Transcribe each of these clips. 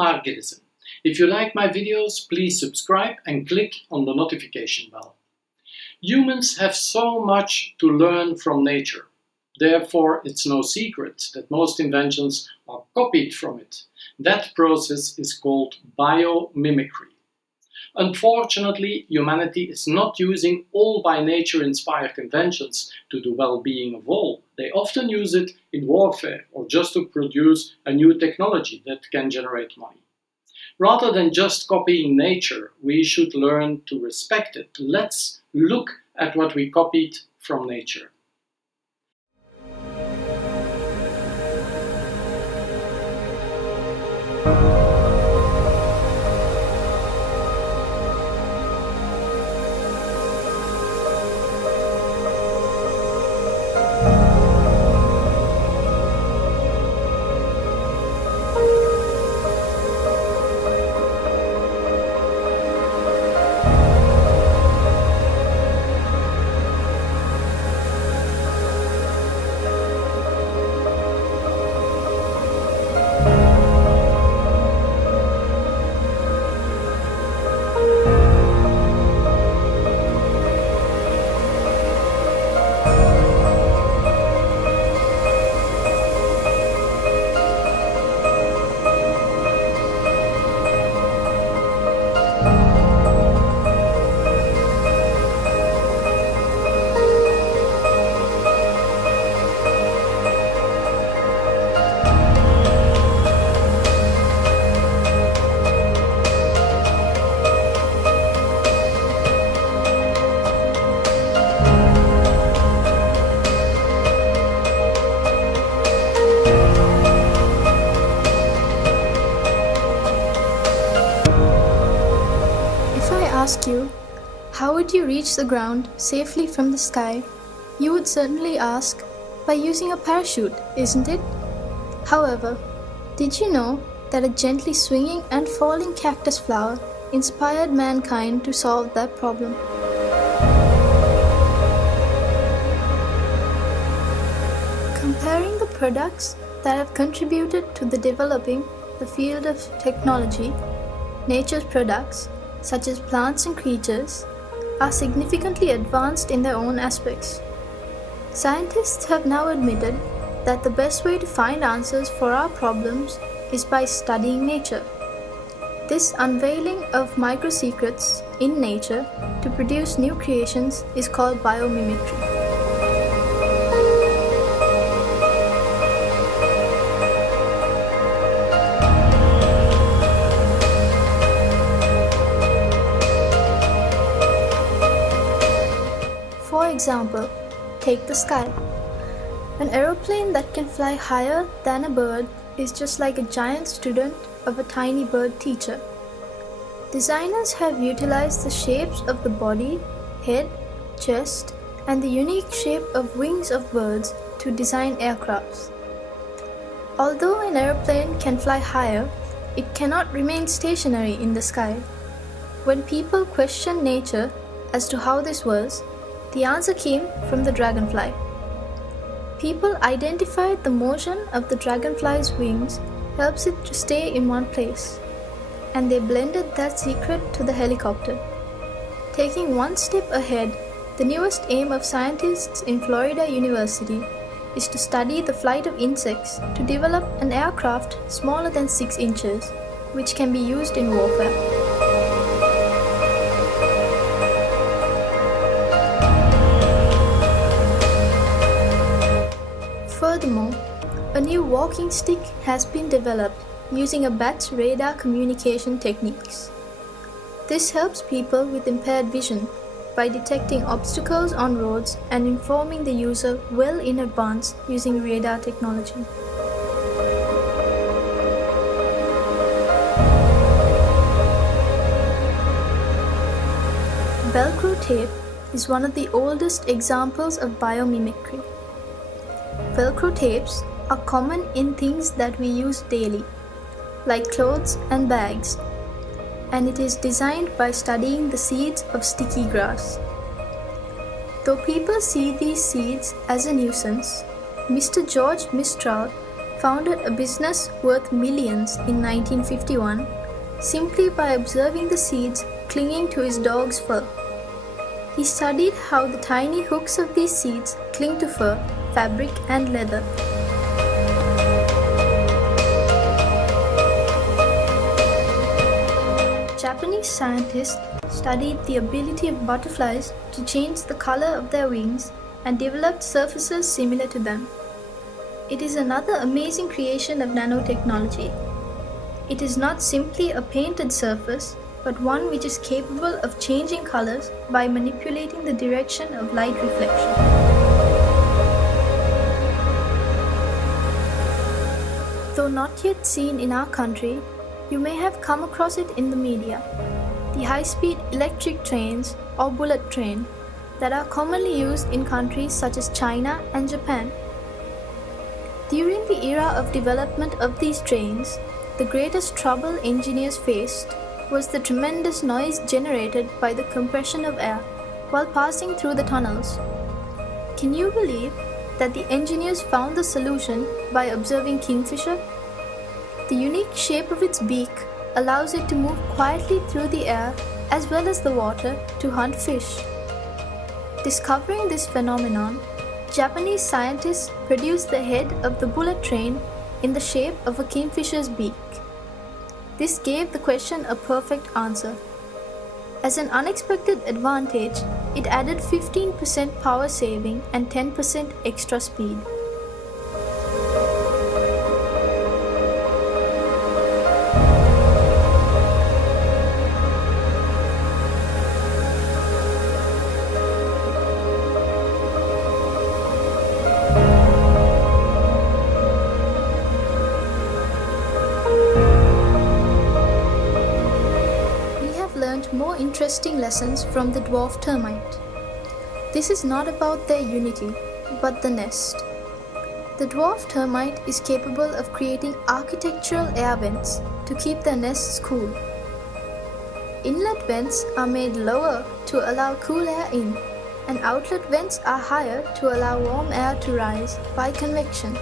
Margirism. If you like my videos, please subscribe and click on the notification bell. Humans have so much to learn from nature. Therefore, it's no secret that most inventions are copied from it. That process is called biomimicry. Unfortunately, humanity is not using all by nature inspired inventions to the well-being of all. They often use it in warfare or just to produce a new technology that can generate money. Rather than just copying nature, we should learn to respect it. Let's look at what we copied from nature. Ask you, how would you reach the ground safely from the sky? You would certainly ask, by using a parachute, isn't it? However, did you know that a gently swinging and falling cactus flower inspired mankind to solve that problem? Comparing the products that have contributed to the developing the field of technology, nature's products, such as plants and creatures, are significantly advanced in their own aspects. Scientists have now admitted that the best way to find answers for our problems is by studying nature. This unveiling of micro-secrets in nature to produce new creations is called biomimicry. For example, take the sky. An aeroplane that can fly higher than a bird is just like a giant student of a tiny bird teacher. Designers have utilized the shapes of the body, head, chest, and the unique shape of wings of birds to design aircrafts. Although an aeroplane can fly higher, it cannot remain stationary in the sky. When people questioned nature as to how this was, the answer came from the dragonfly. People identified the motion of the dragonfly's wings helps it to stay in one place, and they blended that secret to the helicopter. Taking one step ahead, the newest aim of scientists in Florida University is to study the flight of insects to develop an aircraft smaller than 6 inches, which can be used in warfare. Furthermore, a new walking stick has been developed using a bat's radar communication techniques. This helps people with impaired vision by detecting obstacles on roads and informing the user well in advance using radar technology. Velcro tape is one of the oldest examples of biomimicry. Velcro tapes are common in things that we use daily, like clothes and bags, and it is designed by studying the seeds of sticky grass. Though people see these seeds as a nuisance, Mr. George Mistral founded a business worth millions in 1951 simply by observing the seeds clinging to his dog's fur. He studied how the tiny hooks of these seeds cling to fur, fabric, and leather. Japanese scientists studied the ability of butterflies to change the color of their wings and developed surfaces similar to them. It is another amazing creation of nanotechnology. It is not simply a painted surface, but one which is capable of changing colors by manipulating the direction of light reflection. Though not yet seen in our country, you may have come across it in the media. The high-speed electric trains or bullet train that are commonly used in countries such as China and Japan. During the era of development of these trains, the greatest trouble engineers faced was the tremendous noise generated by the compression of air while passing through the tunnels. Can you believe that the engineers found the solution by observing kingfisher? The unique shape of its beak allows it to move quietly through the air as well as the water to hunt fish. Discovering this phenomenon, Japanese scientists produced the head of the bullet train in the shape of a kingfisher's beak. This gave the question a perfect answer. As an unexpected advantage, it added 15% power saving and 10% extra speed. More interesting lessons from the dwarf termite. This is not about their unity, but the nest. The dwarf termite is capable of creating architectural air vents to keep their nests cool. Inlet vents are made lower to allow cool air in, and outlet vents are higher to allow warm air to rise by convection.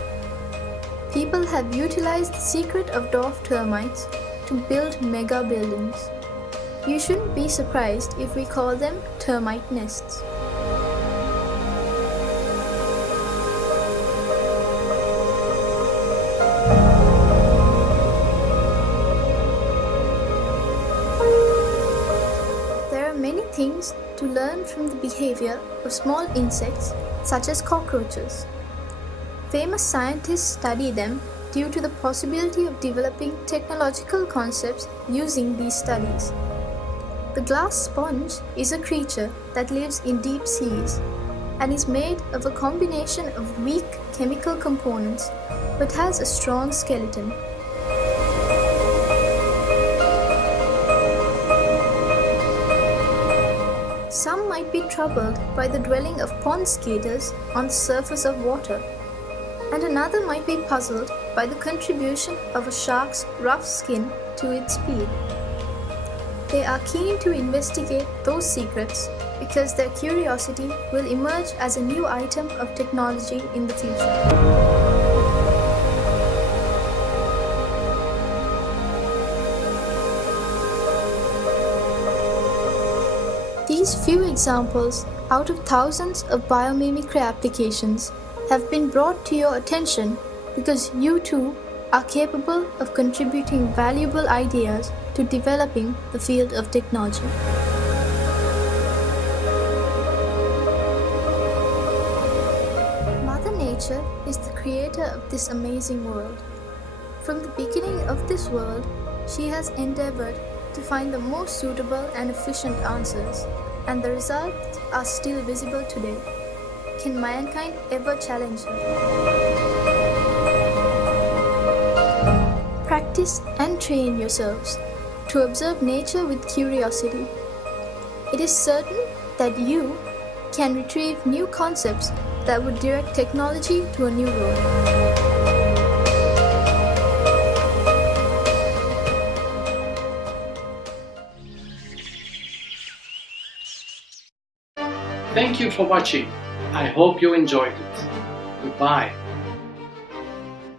People have utilized the secret of dwarf termites to build mega buildings. You shouldn't be surprised if we call them termite nests. There are many things to learn from the behavior of small insects such as cockroaches. Famous scientists study them due to the possibility of developing technological concepts using these studies. The glass sponge is a creature that lives in deep seas and is made of a combination of weak chemical components but has a strong skeleton. Some might be troubled by the dwelling of pond skaters on the surface of water, and another might be puzzled by the contribution of a shark's rough skin to its speed. They are keen to investigate those secrets because their curiosity will emerge as a new item of technology in the future. These few examples out of thousands of biomimicry applications have been brought to your attention because you too are capable of contributing valuable ideas to developing the field of technology. Mother Nature is the creator of this amazing world. From the beginning of this world, she has endeavored to find the most suitable and efficient answers, and the results are still visible today. Can mankind ever challenge her? Practice and train yourselves to observe nature with curiosity. It is certain that you can retrieve new concepts that would direct technology to a new road. Thank you for watching. I hope you enjoyed it. Goodbye.